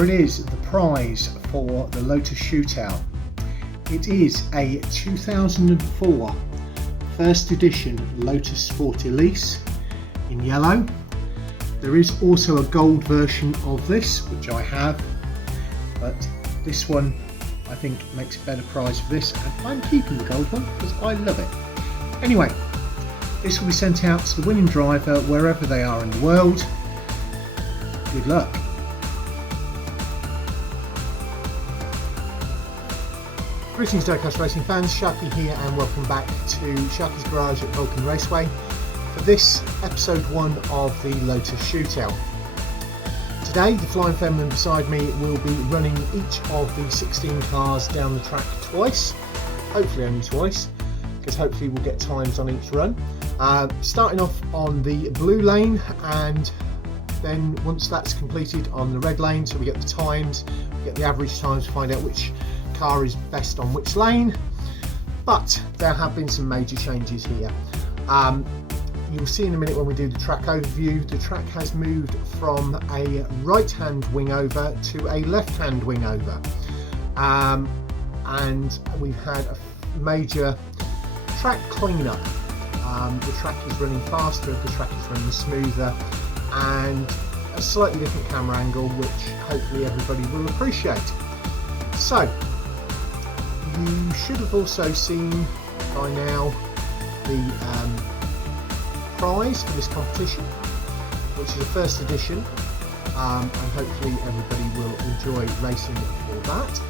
Here it is, the prize for the Lotus Shootout. It is a 2004 first edition Lotus Sport Elise in yellow. There is also a gold version of this, which I have, but this one I think makes a better prize for this, and I'm keeping the gold one because I love it. Anyway, this will be sent out to the winning driver wherever they are in the world. Good luck. Greetings Diecast Racing fans, Sharky here and welcome back to Sharky's Garage at Vulcan Raceway for this episode 1 of the Lotus Shootout. Today the Flying Fenman beside me will be running each of the 16 cars down the track twice, hopefully only twice, because hopefully we'll get times on each run. Starting off on the blue lane, and then once that's completed on the red lane, so we get the times, we get the average times to find out which car is best on which lane. But there have been some major changes here. You'll see in a minute when we do the track overview, the track has moved from a right hand wing over to a left hand wing over, and we've had a major track cleanup. The track is running faster, the track is running smoother, and a slightly different camera angle, which hopefully everybody will appreciate. So you should have also seen by now the prize for this competition, which is a first edition, and hopefully everybody will enjoy racing for that.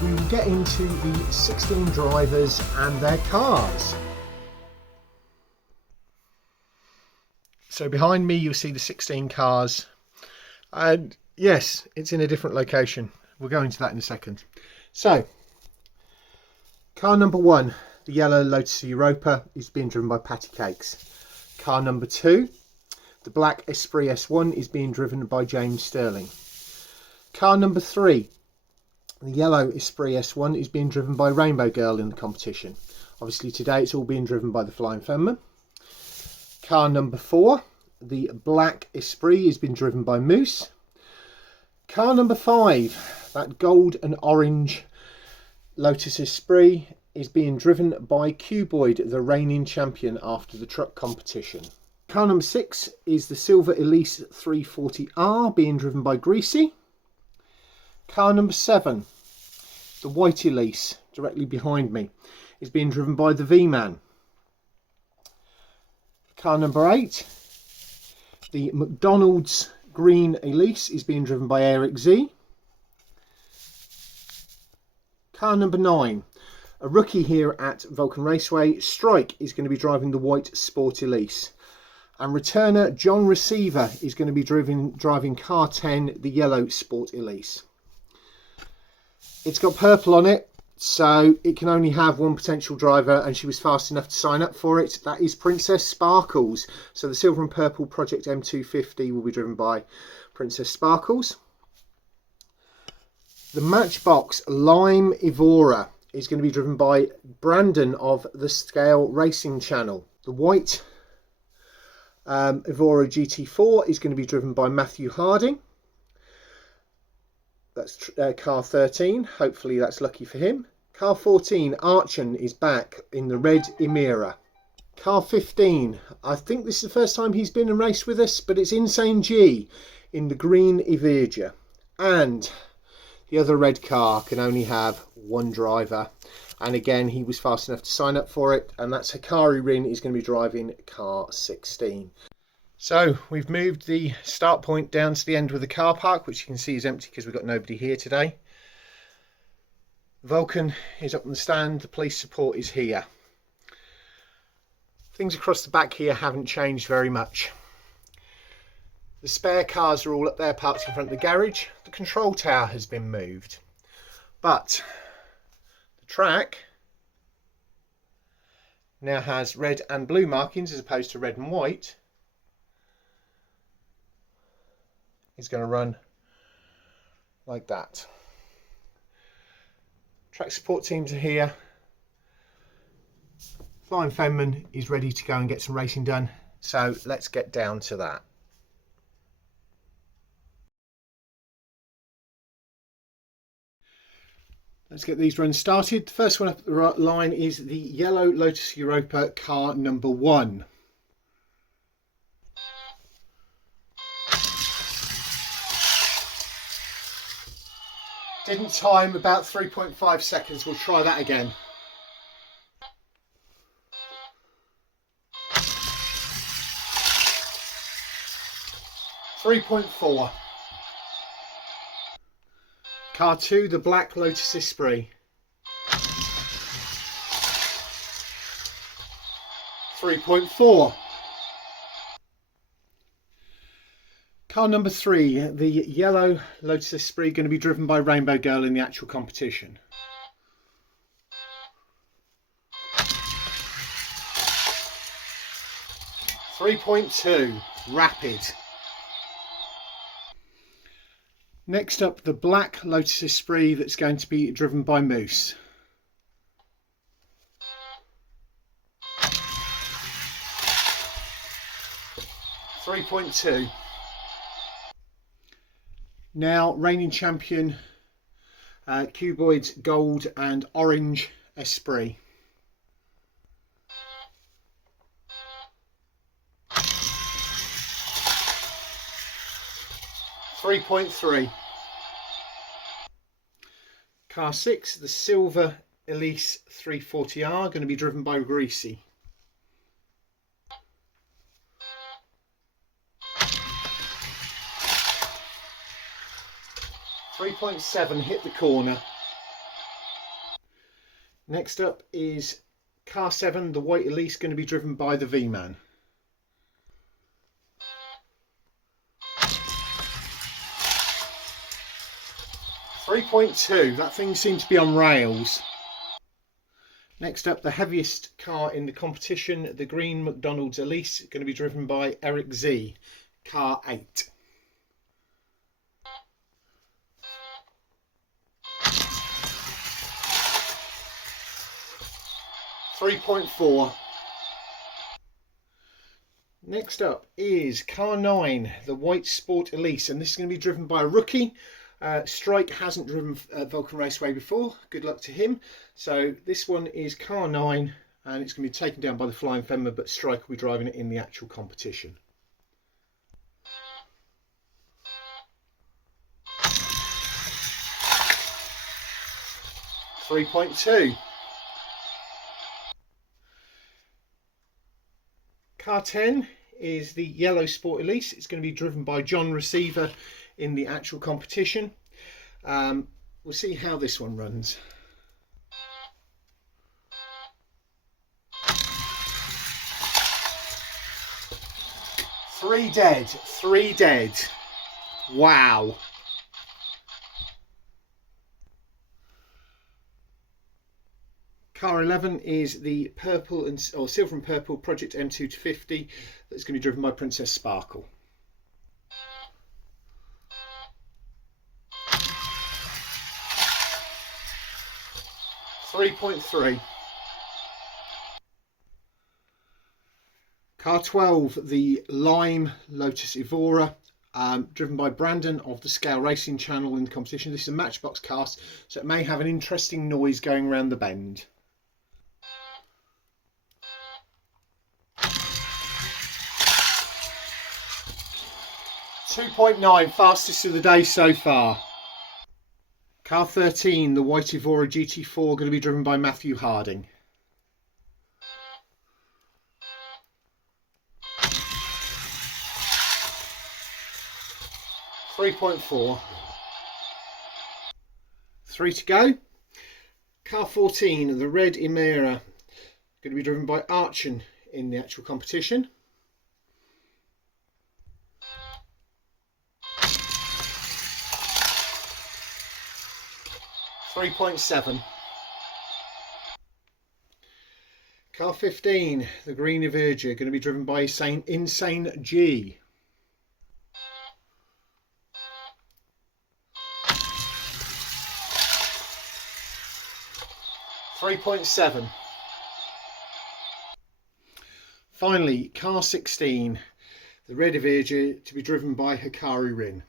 We will get into the 16 drivers and their cars. So behind me you'll see the 16 cars, and yes, it's in a different location. We'll go into that in a second. So car number 1, the yellow Lotus Europa, is being driven by Patty Cakes. Car number 2, the black Esprit S1, is being driven by James Sterling. Car number 3, the yellow Esprit S1, is being driven by Rainbow Girl in the competition. Obviously today it's all being driven by the Flying Fenman. Car number 4, the black Esprit, is being driven by Moose. Car number 5, that gold and orange Lotus Esprit, is being driven by Cuboid, the reigning champion after the truck competition. Car number 6 is the silver Elise 340R, being driven by Greasy. Car number 7, the white Elise, directly behind me, is being driven by the V-Man. Car number 8, the McDonald's green Elise, is being driven by Eric Z. Car number 9, a rookie here at Vulcan Raceway, Strike, is going to be driving the white Sport Elise. And returner John Receiver is going to be driving car 10, the yellow Sport Elise. It's got purple on it, so it can only have one potential driver, and she was fast enough to sign up for it. That is Princess Sparkles. So the silver and purple Project M250 will be driven by Princess Sparkles. The Matchbox Lime Evora is going to be driven by Brandon of the Scale Racing channel. The white Evora GT4 is going to be driven by Matthew Harding. That's car 13, hopefully that's lucky for him. Car 14, Archon, is back in the red Emira. Car 15, I think this is the first time he's been in a race with us, but it's Insane G in the green Evergia. And the other red car can only have one driver, and again he was fast enough to sign up for it, and that's Hikari Rin. He's going to be driving car 16. So we've moved the start point down to the end with the car park, which you can see is empty because we've got nobody here today. Vulcan is up on the stand, the police support is here. Things across the back here haven't changed very much. The spare cars are all up there parked in front of the garage. The control tower has been moved, but the track now has red and blue markings as opposed to red and white. It's going to run like that. Track support teams are here. Flying Fenman is ready to go and get some racing done, so let's get down to that. Let's get these runs started. The first one up the right line is the yellow Lotus Europa car number 1. Didn't time, about 3.5 seconds. We'll try that again. .4. Car 2, the black Lotus Esprit. 3.4. Car number 3, the yellow Lotus Esprit, going to be driven by Rainbow Girl in the actual competition. 3.2. Rapid. Next up, the black Lotus Esprit that's going to be driven by Moose. 3.2. Now, reigning champion, Cuboid's gold and orange Esprit. 3.3. Car 6, the silver Elise 340R, going to be driven by Greasy. 3.7, hit the corner. Next up is car 7, the white Elise, going to be driven by the V-Man. 3.2, that thing seems to be on rails. Next up, the heaviest car in the competition, the green McDonald's Elise, going to be driven by Eric Z, car 8. 3.4. Next up is car 9, the white Sport Elise, and this is going to be driven by a rookie. Strike hasn't driven Vulcan Raceway before, good luck to him. So this one is car 9 and it's going to be taken down by the Flying Fenman, but Strike will be driving it in the actual competition. 3.2. Car 10 is the yellow Sport Elise. It's going to be driven by John Receiver in the actual competition. We'll see how this one runs. 3 dead, 3 dead. Wow. Car 11 is the purple or silver and purple Project M250 that's going to be driven by Princess Sparkle. 3.3. Car 12, the lime Lotus Evora, driven by Brandon of the Scale Racing channel in the competition. This is a matchbox cast, so it may have an interesting noise going around the bend. 2.9, fastest of the day so far. Car 13, the white Evora GT4, going to be driven by Matthew Harding. 3.4. 3 to go. Car 14, the red Emira, going to be driven by Archon in the actual competition. 3.7. Car 15, the green Evergia, going to be driven by Insane G. 3.7. Finally, car 16, the red Evergia, to be driven by Hikari Rin.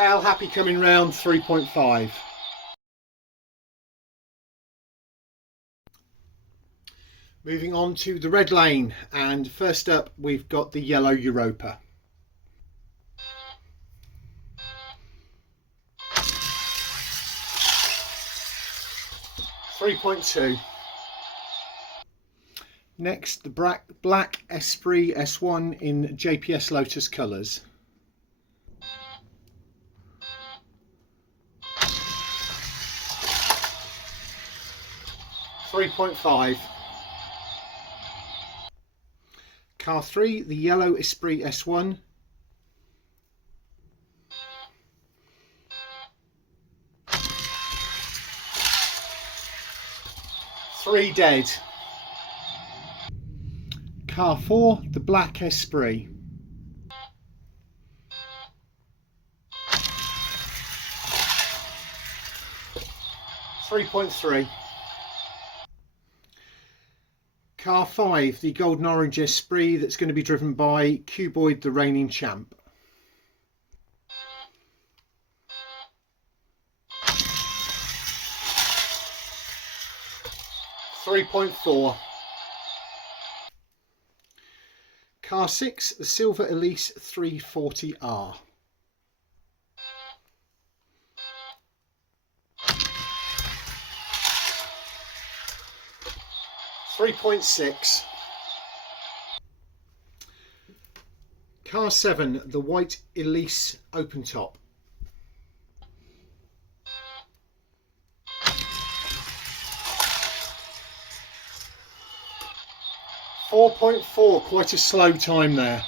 Tail happy coming round 3.5. Moving on to the red lane, and first up we've got the yellow Europa. .2. Next, the black Esprit S1 in JPS Lotus colours. .5. Car 3, the yellow Esprit S1. .3 dead. Car 4, the black Esprit. .3. Car 5, the golden orange Esprit that's going to be driven by Cuboid, the reigning champ. .4. Car 6, the silver Elise 340R. .6. Car 7, the white Elise open top. .4, quite a slow time there.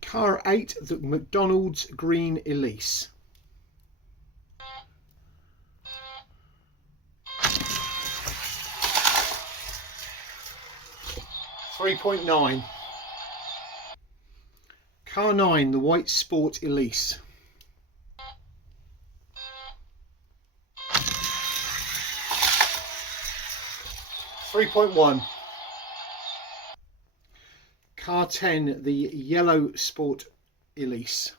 Car 8, the McDonald's green Elise. .9. Car 9, the white Sport Elise. .1. Car 10, the yellow Sport Elise.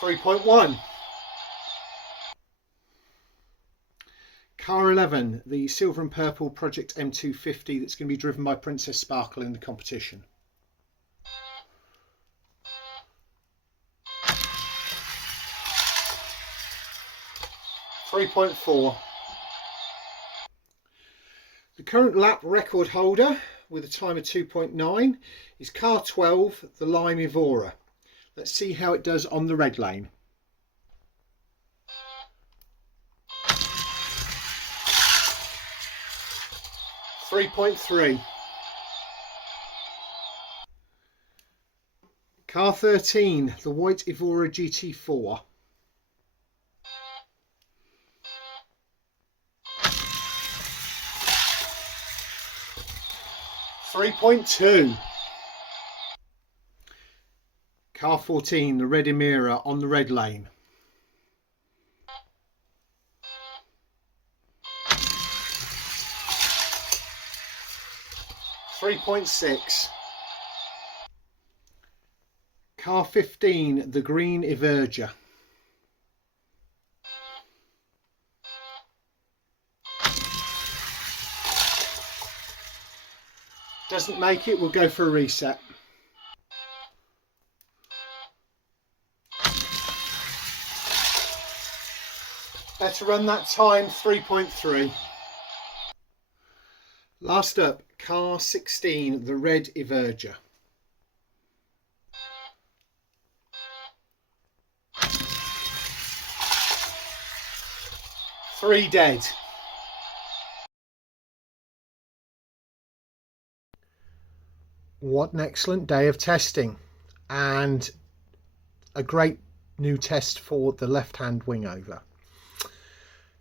.1. Car 11, the silver and purple Project M250 that's going to be driven by Princess Sparkle in the competition. .4. The current lap record holder with a time of 2.9 is car 12, the Lime Evora. Let's see how it does on the red lane. .3. Car 13, the white Evora GT4. .2. Car 14, the red Emira on the red lane. .6. Car 15, the green Evergia. Doesn't make it, we'll go for a reset. Better run that time, 3.3. Last up, car 16, the red Evergia. .3 dead. What an excellent day of testing, and a great new test for the left-hand wing over.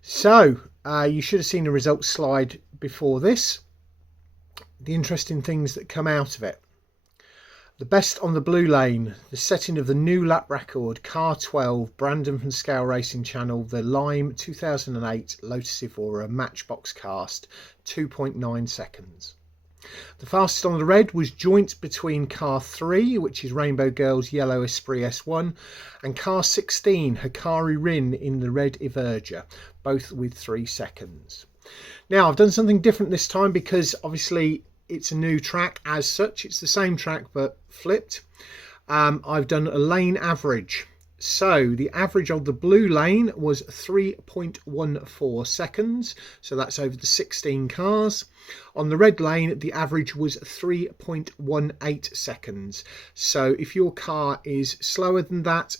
So you should have seen a results slide before this. The interesting things that come out of it. The best on the blue lane, the setting of the new lap record, car 12, Brandon from Scale Racing Channel, the Lime 2008 Lotus Evora Matchbox Cast, 2.9 seconds. The fastest on the red was joint between car 3, which is Rainbow Girl's Yellow Esprit S1, and car 16, Hikari Rin in the red Evergia, both with 3 seconds. Now, I've done something different this time because obviously it's a new track as such. It's the same track but flipped. I've done a lane average. So the average of the blue lane was 3.14 seconds. So that's over the 16 cars. On the red lane, the average was 3.18 seconds. So if your car is slower than that,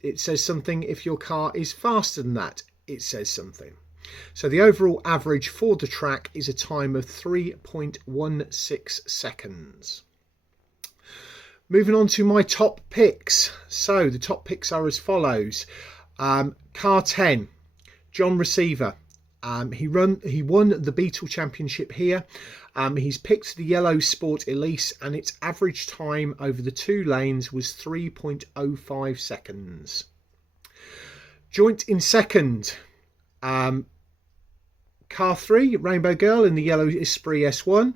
it says something. If your car is faster than that, it says something. So the overall average for the track is a time of 3.16 seconds. Moving on to my top picks. So the top picks are as follows. Car 10, John Receiver. He won the Beetle Championship here. He's picked the yellow Sport Elise, and its average time over the 2 lanes was 3.05 seconds. Joint in second. Car 3, Rainbow Girl in the yellow Esprit S1.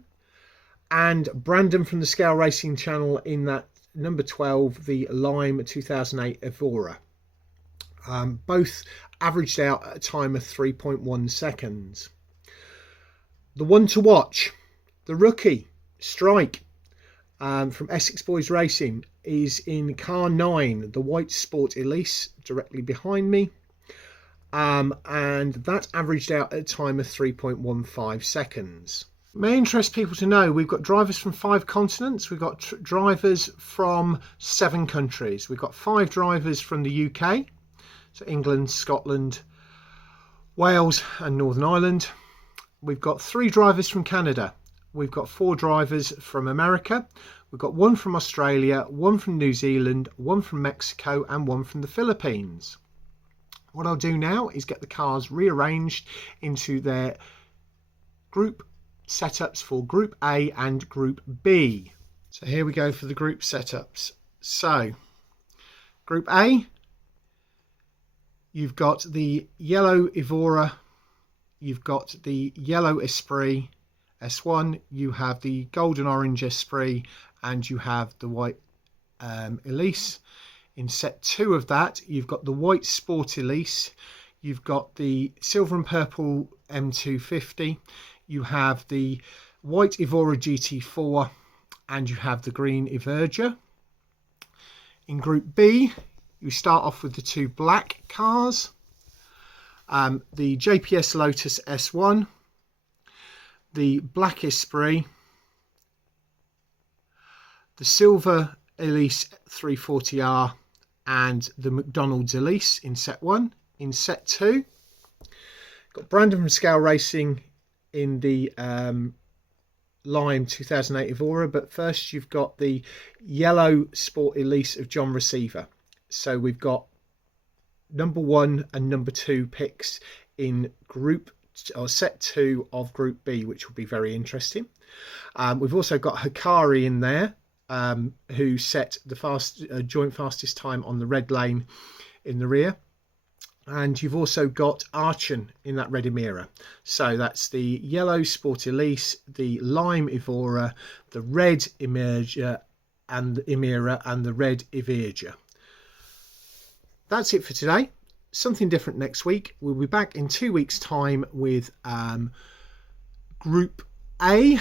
And Brandon from the Scale Racing channel in that number 12, the Lime 2008 Evora. Both averaged out at a time of 3.1 seconds. The one to watch, the rookie, Strike, from Essex Boys Racing, is in car 9, the white Sport Elise, directly behind me. And that averaged out at a time of 3.15 seconds. May interest people to know we've got drivers from 5 continents. We've got drivers from 7 countries. We've got 5 drivers from the UK, so England, Scotland, Wales and Northern Ireland. We've got 3 drivers from Canada. We've got 4 drivers from America. We've got 1 from Australia, 1 from New Zealand, 1 from Mexico and 1 from the Philippines. What I'll do now is get the cars rearranged into their group setups for Group A and Group B. So here we go for the group setups. So Group A, you've got the yellow Evora, you've got the yellow Esprit S1, you have the golden orange Esprit, and you have the white Elise. In set 2 of that, you've got the white Sport Elise, you've got the silver and purple M250, you have the white Evora GT4, and you have the green Evergia. In Group B, you start off with the 2 black cars, the JPS Lotus S1, the black Esprit, the silver Elise 340R, and the McDonald's Elise in set 1. In set 2, got Brandon from Scale Racing in the Lime 2008 Evora, but first you've got the yellow Sport Elise of John Receiver. So we've got number 1 and number 2 picks in set 2 of Group B, which will be very interesting. We've also got Hikari in there, who set the joint fastest time on the red lane in the rear. And you've also got Archon in that red Emira. So that's the yellow Sport Elise, the lime Evora, the red Emira and the red Evergia. That's it for today. Something different next week. We'll be back in 2 weeks' time with Group A,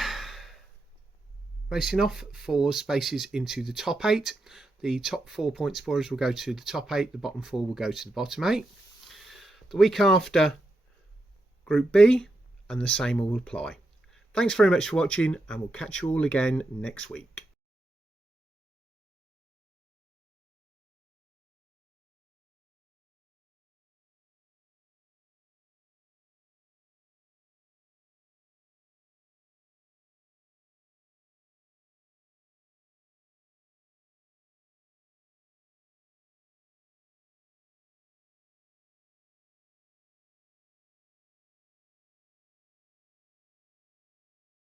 racing off 4 spaces into the top 8. The top 4 point scorers will go to the top 8. The bottom 4 will go to the bottom 8. The week after, Group B, and the same will apply. Thanks very much for watching, and we'll catch you all again next week.